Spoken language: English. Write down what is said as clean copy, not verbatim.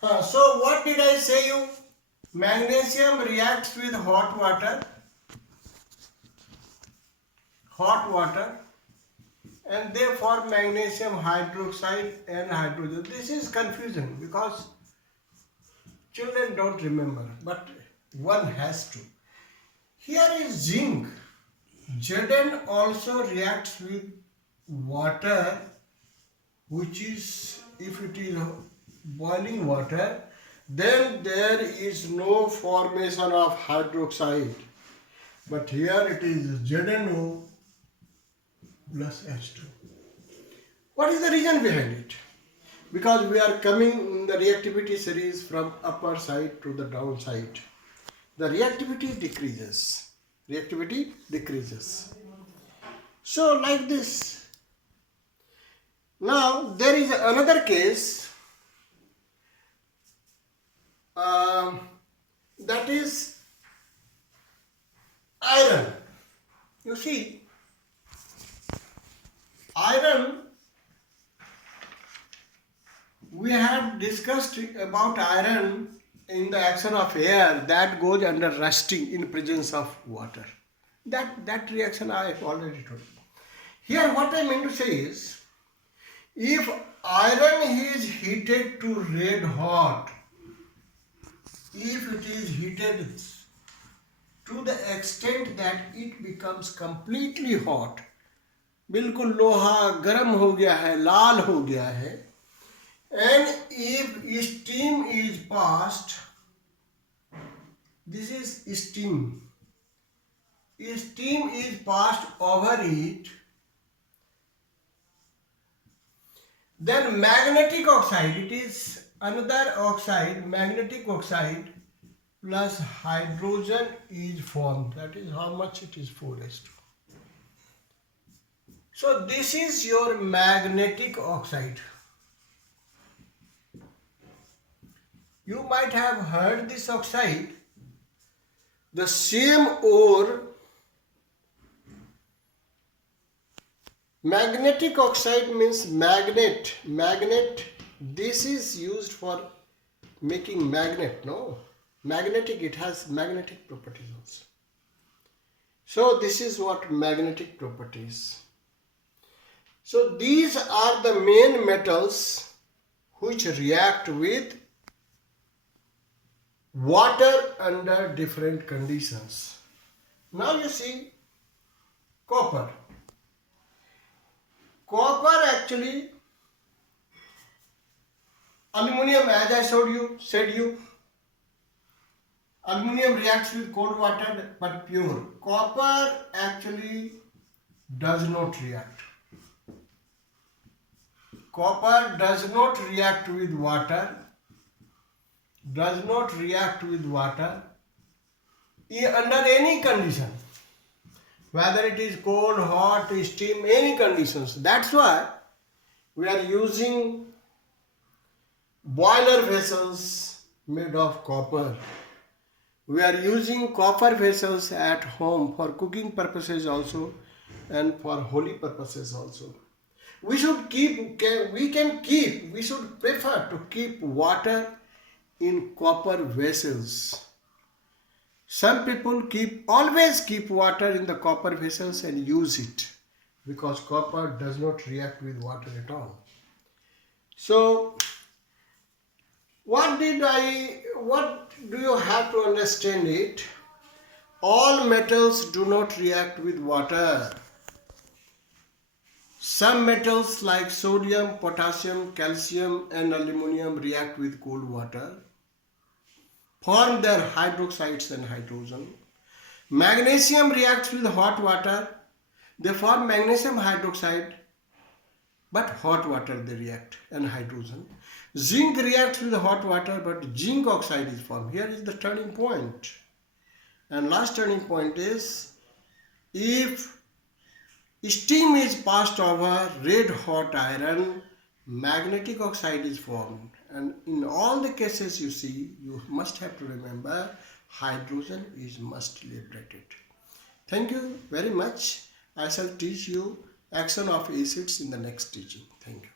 So what did I say you? Magnesium reacts with hot water, and they form magnesium hydroxide and hydrogen. This is confusion because children don't remember, but one has to. Here is zinc. Zn also reacts with water, which is, if it is boiling water, then there is no formation of hydroxide. But here it is ZnO plus H2. What is the reason behind it? Because we are coming in the reactivity series from upper side to the down side. The reactivity decreases. Reactivity decreases. So like this. Now there is another case, that is iron. You see, iron, we had discussed about iron in the action of air that goes under rusting in presence of water. That reaction I have already told you. Here what I mean to say is, if iron is heated to red hot, if it is heated to the extent that it becomes completely hot, बिल्कुल लोहा गर्म हो गया है, लाल हो गया है, and if steam is passed, this is steam. If steam is passed over it, then magnetic oxide, it is another oxide, magnetic oxide plus hydrogen is formed. That is how much it is, 4s2. So this is your magnetic oxide. You might have heard this oxide. The same ore, magnetic oxide means magnet. Magnet, this is used for making magnet, no? Magnetic, it has magnetic properties also. So this is what magnetic properties. So these are the main metals which react with water under different conditions. Now you see copper. Copper actually, aluminum, as I said you, aluminum reacts with cold water but pure. Copper actually does not react. Copper does not react with water, under any condition, whether it is cold, hot, steam, any conditions. That's why we are using boiler vessels made of copper. We are using copper vessels at home for cooking purposes also and for holy purposes also. We should prefer to keep water in copper vessels. Some people always keep water in the copper vessels and use it because copper does not react with water at all. So what do you have to understand it? All metals do not react with water. Some metals like sodium, potassium, calcium and aluminum react with cold water, form their hydroxides and hydrogen. Magnesium reacts with hot water, they form magnesium hydroxide, but hot water they react and hydrogen. Zinc reacts with hot water, but zinc oxide is formed. Here is the turning point. And last turning point is, if steam is passed over red hot iron, magnetic oxide is formed. And in all the cases you see, you must have to remember hydrogen is must liberated. Thank you very much. I shall teach you action of acids in the next teaching. Thank you.